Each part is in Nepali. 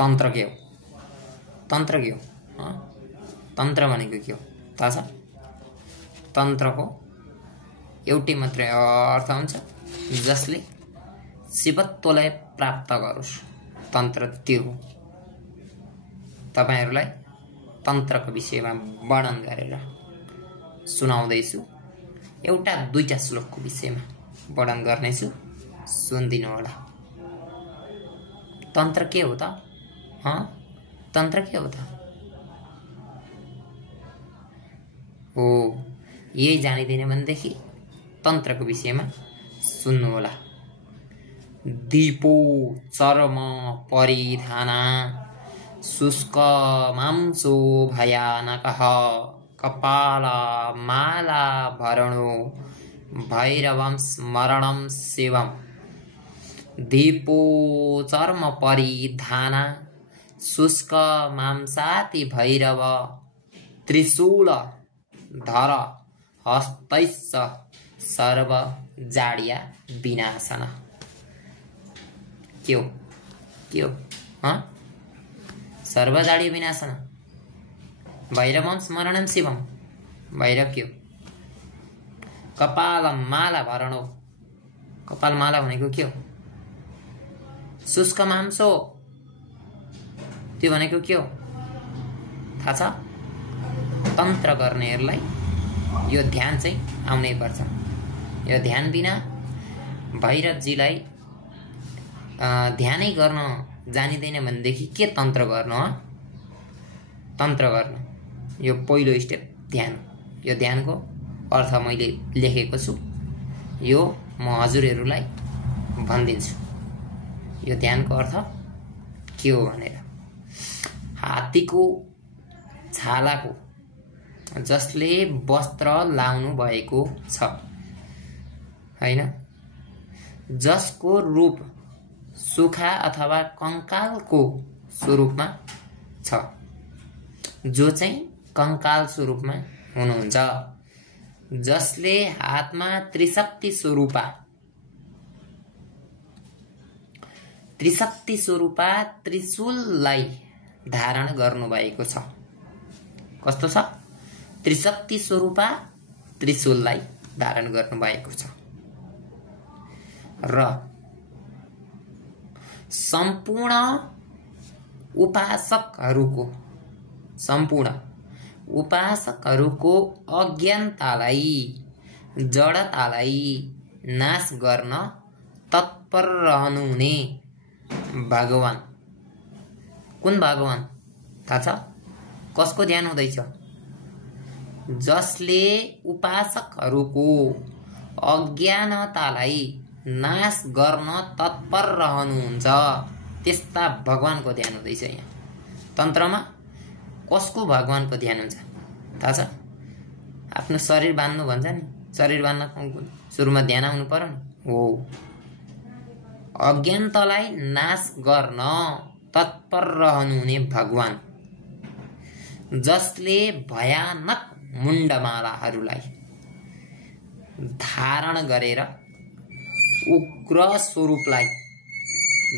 तन्त्र के हो? तन्त्र के हो? तन्त्र भनेको के हो थाहा छ? तन्त्रको एउटै मात्रै अर्थ हुन्छ जसले शिवत्वलाई प्राप्त गरोस्, तन्त्र त्यो हो। तपाईहरुलाई तन्त्रको विषयमा वर्णन गरेर सुनाउँदैछु। एउटा दुईटा श्लोकको विषयमा वर्णन गर्नेछु, सुनिदिनु होला। तन्त्र के हो त? तन्त्र के हो त? हो, यही जानिदैन भनेदेखि तन्त्रको विषयमा सुन्नु होला। दीपो चर्म परिधाना शुष्क मांसो भयानकः कपाल माला भरणो भैरवं स्मरणं शिवम्। दीपो चर्म परिधाना शुष्क मांसाति भैरव त्रिशूल धर हस्तैश्च सर्व जाड्या विनाशन। के हो? सर्व जाड्या विनाशन। भैरवं स्मरणं शिवम। भैरव के हो? कपाल माला भरणो। कपाल माला भनेको के हो? शुष्क मांसो, त्यो भनेको के हो थाहा छ? तन्त्र गर्नेहरूलाई यो ध्यान चाहिँ आउनै पर्छ। यो ध्यान बिना भैरवजीलाई ध्यानै गर्न जानिदैन भनेदेखि के तन्त्र गर्नु? तन्त्र गर्नु यो पहिलो स्टेप ध्यान। यो ध्यानको अर्थ मैले लेखेको छु, यो म हजुरहरूलाई भनिदिन्छु। यो ध्यानको अर्थ के हो भनेर। हात्तीको छालाको जसले वस्त्र लाउनु भएको छ हैन, जसको रूप सुखा अथवा कंकालको स्वरूपमा छ, जो चाहिँ कंकाल स्वरूपमा हुनुहुन्छ, जसले हातमा त्रिशक्ति स्वरूपा त्रिशूललाई धारण गर्नुभएको छ। कस्तो छ? त्रिशक्ति स्वरूपा त्रिशूललाई धारण गर्नुभएको छ र सम्पूर्ण उपासकहरूको अज्ञानतालाई, जडतालाई नाश गर्न तत्पर रहनुहुने भगवान। कुन भगवान थाहा छ? कसको ध्यान हुँदैछ? जसले उपासकहरूको अज्ञानतालाई नाश गर्न तत्पर रहनुहुन्छ, त्यस्ता भगवानको ध्यान हुँदैछ। यहाँ तन्त्रमा कसको भगवानको ध्यान हुन्छ थाहा छ? आफ्नो शरीर बाँध्नु भन्छ नि, शरीर बाँध्न सुरुमा ध्यान आउनु पर्यो नि। हो, अज्ञानतालाई नाश गर्न तत्पर रहनुहुने भगवान, जसले भयानक मुण्डमालाहरूलाई धारण गरेर, उग्र स्वरूपलाई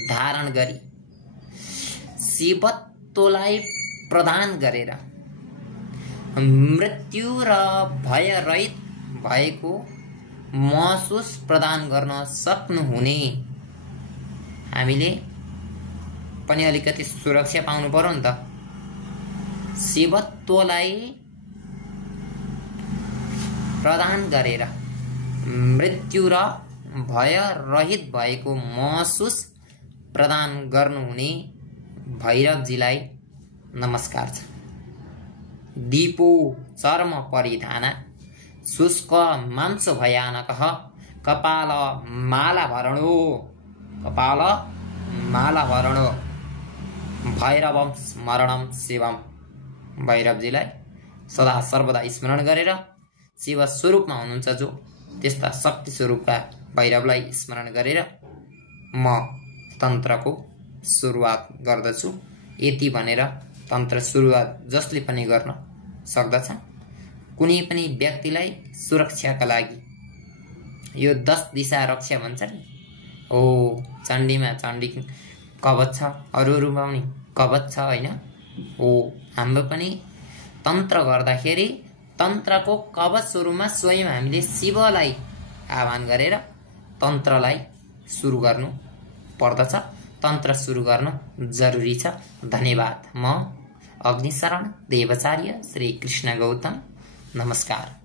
धारण गरी, शिवत्वलाई प्रदान गरेर, मृत्यु र भयरहित भएको महसुस प्रदान गर्न सक्नुहुने। हामीले पनि अलिकति सुरक्षा पाउनु पर्यो नि त। शिवत्वलाई प्रदान गरेर मृत्यु र भय रहित भएको महसुस प्रदान गर्नुहुने भैरवजीलाई नमस्कार छ। दीपो चर्म परिधाना शुष्क मांस भयानकः कपाल माला भरणो भैरवं स्मरणं शिवम। भैरवजीलाई सदा सर्वदा स्मरण गरेर शिव स्वरूपमा हुनुहुन्छ जो, त्यस्ता शक्ति स्वरूपका भैरवलाई स्मरण गरेर म तन्त्रको सुरुवात गर्दछु। यति भनेर तन्त्र सुरुवात जसले पनि गर्न सक्दछ। कुनै पनि व्यक्तिलाई सुरक्षाका लागि यो 10 दिशा रक्षा भन्छ नि। हो, चण्डीमा चण्डी कवच छ, अरूमा पनि कवच छ होइन हो। हाम्रो पनि तन्त्र गर्दाखेरि तन्त्रको कवच स्वरूपमा स्वयं हामीले शिवलाई आह्वान गरेर तन्त्रलाई सुरु गर्नु पर्दछ, तन्त्र सुरु गर्न जरुरी छ। धन्यवाद। म अग्निशरण देवाचार्य श्री कृष्ण गौतम, नमस्कार।